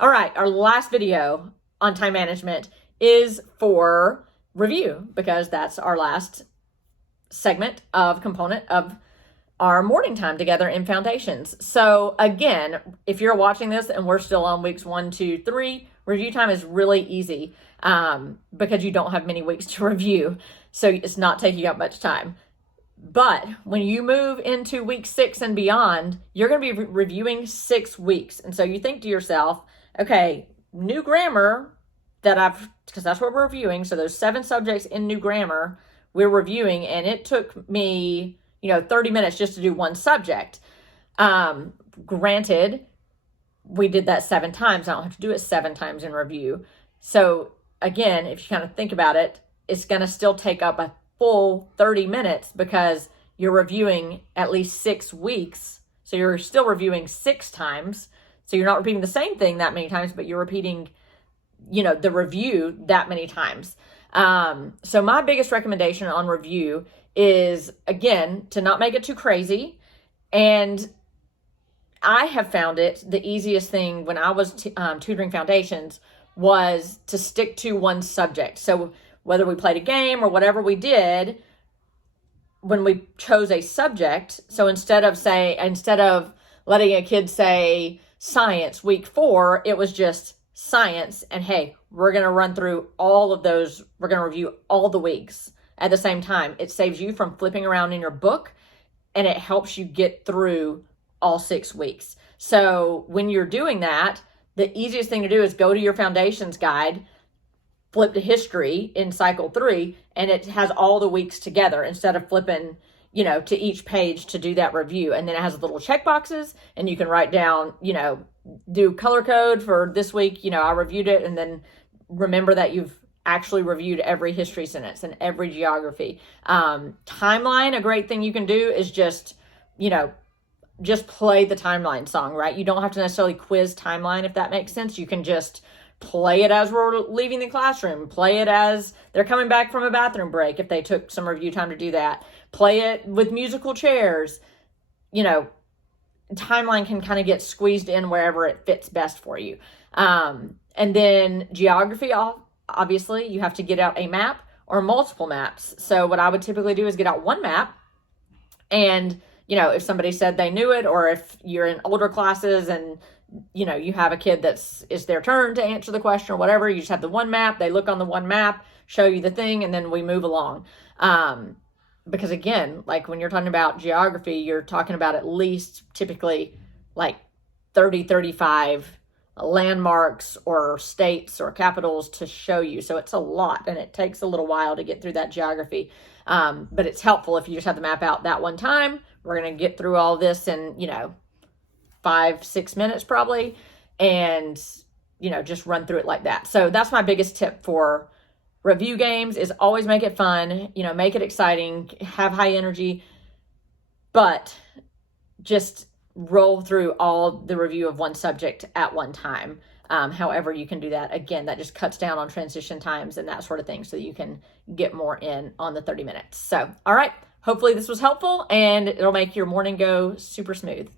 All right, our last video on time management is for review, because that's our last component of our morning time together in foundations. So again, if you're watching this and we're still on weeks 1, 2, 3, review time is really easy because you don't have many weeks to review. So it's not taking up much time. But when you move into week 6 and beyond, you're going to be reviewing 6 weeks. And so you think to yourself, okay, new grammar because that's what we're reviewing. So those 7 subjects in new grammar we're reviewing, and it took me 30 minutes just to do one subject. Granted, we did that 7 times. I don't have to do it 7 times in review. So again, if you kind of think about it, it's going to still take up a full 30 minutes because you're reviewing at least 6 weeks. So you're still reviewing 6 times. So you're not repeating the same thing that many times, but you're repeating, the review that many times. So my biggest recommendation on review is, again, to not make it too crazy. And I have found it the easiest thing when I was tutoring foundations was to stick to one subject. So whether we played a game or whatever we did, when we chose a subject, so instead of letting a kid say science week 4, it was just science. And hey, we're going to run through all of those. We're going to review all the weeks at the same time. It saves you from flipping around in your book, and it helps you get through all 6 weeks. So when you're doing that, the easiest thing to do is go to your foundations guide, flip to history in cycle 3, and it has all the weeks together instead of flipping, to each page to do that review. And then it has little check boxes, and you can write down, do color code for this week. I reviewed it, and then remember that you've actually reviewed every history sentence and every geography. Timeline, a great thing you can do is just play the timeline song, right? You don't have to necessarily quiz timeline, if that makes sense. You can just play it as we're leaving the classroom, play it as they're coming back from a bathroom break, if they took some review time to do that, play it with musical chairs. Timeline can kind of get squeezed in wherever it fits best for you. And then geography, obviously you have to get out a map or multiple maps. So what I would typically do is get out one map, and if somebody said they knew it, or if you're in older classes and you have a kid it's their turn to answer the question or whatever, you just have the one map. They look on the one map, show you the thing, and then we move along. Because again, like when you're talking about geography, you're talking about at least typically like 30, 35 landmarks or states or capitals to show you. So it's a lot, and it takes a little while to get through that geography. But it's helpful if you just have the map out that one time. We're going to get through all this in, 5-6 minutes probably, and just run through it like that. So that's my biggest tip for review games, is always make it fun, make it exciting, have high energy, but just roll through all the review of one subject at one time. However you can do that. Again, that just cuts down on transition times and that sort of thing, so you can get more in on the 30 minutes. So, all right, hopefully this was helpful, and it'll make your morning go super smooth.